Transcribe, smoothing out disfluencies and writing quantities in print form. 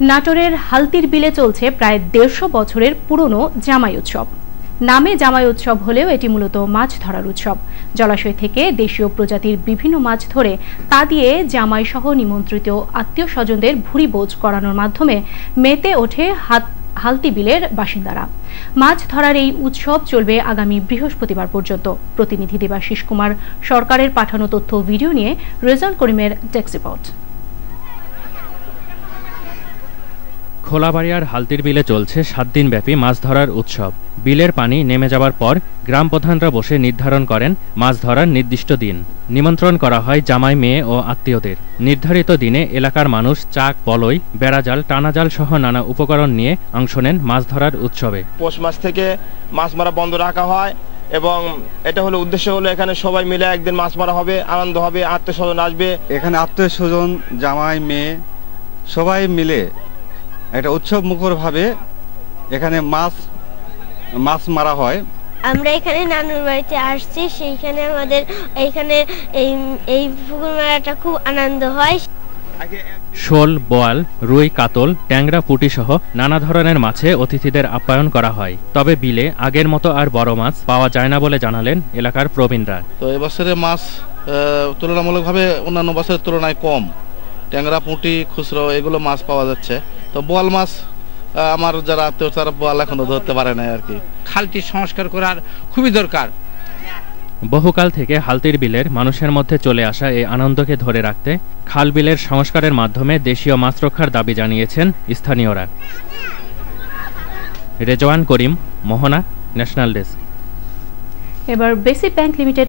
নাটোরের হালতির বিলে চলছে প্রায় ১৫০ বছরের পুরনো জামাই উৎসব। নামে জামাই উৎসব হলেও এটি মূলত মাছ ধরার উৎসব। জলাশয় থেকে দেশীয় প্রজাতির বিভিন্ন মাছ ধরে তা দিয়ে জামাই সহ নিমন্ত্রিত আত্মীয় স্বজনদের ভুরিভোজ করানোর মাধ্যমে মেতে ওঠে হালতি বিলের বাসিন্দারা। মাছ ধরার এই উৎসব চলবে আগামী বৃহস্পতিবার পর্যন্ত। প্রতিনিধি দেবাশিস কুমার সরকারের পাঠানো তথ্য ভিডিও নিয়ে রেজাউল করিমের ডেস্ক রিপোর্ট। খোলাবাড়িয়ার হালতির বিলে চলছে ৭ দিনব্যাপী মাছ ধরার উৎসব। বিলের পানি নেমে যাবার পর গ্রাম প্রধানরা বসে নির্ধারণ করেন মাছ ধরার নির্দিষ্ট দিন। নিমন্ত্রণ করা হয় জামাই, মেয়ে ও আত্মীয়দের। নির্ধারিত দিনে এলাকার মানুষ চাক, পলই, বেড়াজাল, টানাজাল সহ নানা উপকরণ নিয়ে অংশ নেন মাছ ধরার উৎসবে। পৌষ মাস থেকে মাছ মারা বন্ধ রাখা হয় এবং এটা হলো উদ্দেশ্য হলো এখানে সবাই মিলে একদিন মাছ মারা হবে, আনন্দ হবে, আত্মীয় স্বজন আসবে। এখানে আত্মীয় স্বজন, জামাই, মেয়ে সবাই মিলে একটা উৎসব মুখর ভাবে এখানে মাছ মারা হয়। আমরা এখানে নানুর বাড়িতে আসছি, সেইখানে আমাদের এইখানে এই পুকুর মেলাটা খুব আনন্দ হয়। শোল, বোয়াল, রুই, কাতল, ট্যাংরা, পুঁটি সহ নানা ধরনের মাছে অতিথিদের আপ্যায়ন করা হয়। তবে বিলে আগের মতো আর বড় মাছ পাওয়া যায় না বলে জানালেন এলাকার প্রবীণরা। তো এবছরে মাছ তুলনামূলকভাবে অন্যান্য বছরের তুলনায় কম। ট্যাংরা, পুঁটি, খুচরো এগুলো মাছ পাওয়া যাচ্ছে। তো বোয়াল মাছ আমার যারা আত্মীয় তারা বোয়াল এখনো ধরতে পারে না আর কি। খালটির সংস্কার করার খুবই দরকার। বহুকাল থেকে হালতির বিলের মানুষের মধ্যে চলে আসা এই আনন্দকে ধরে রাখতে খাল বিলের সংস্কারের মাধ্যমে দেশীয় মাছ রক্ষার দাবি জানিয়েছেন স্থানীয়রা। রেজওয়ান করিম, মোহনা, ন্যাশনাল ডেস্ক। এবার বেসিক ব্যাংক লিমিটেড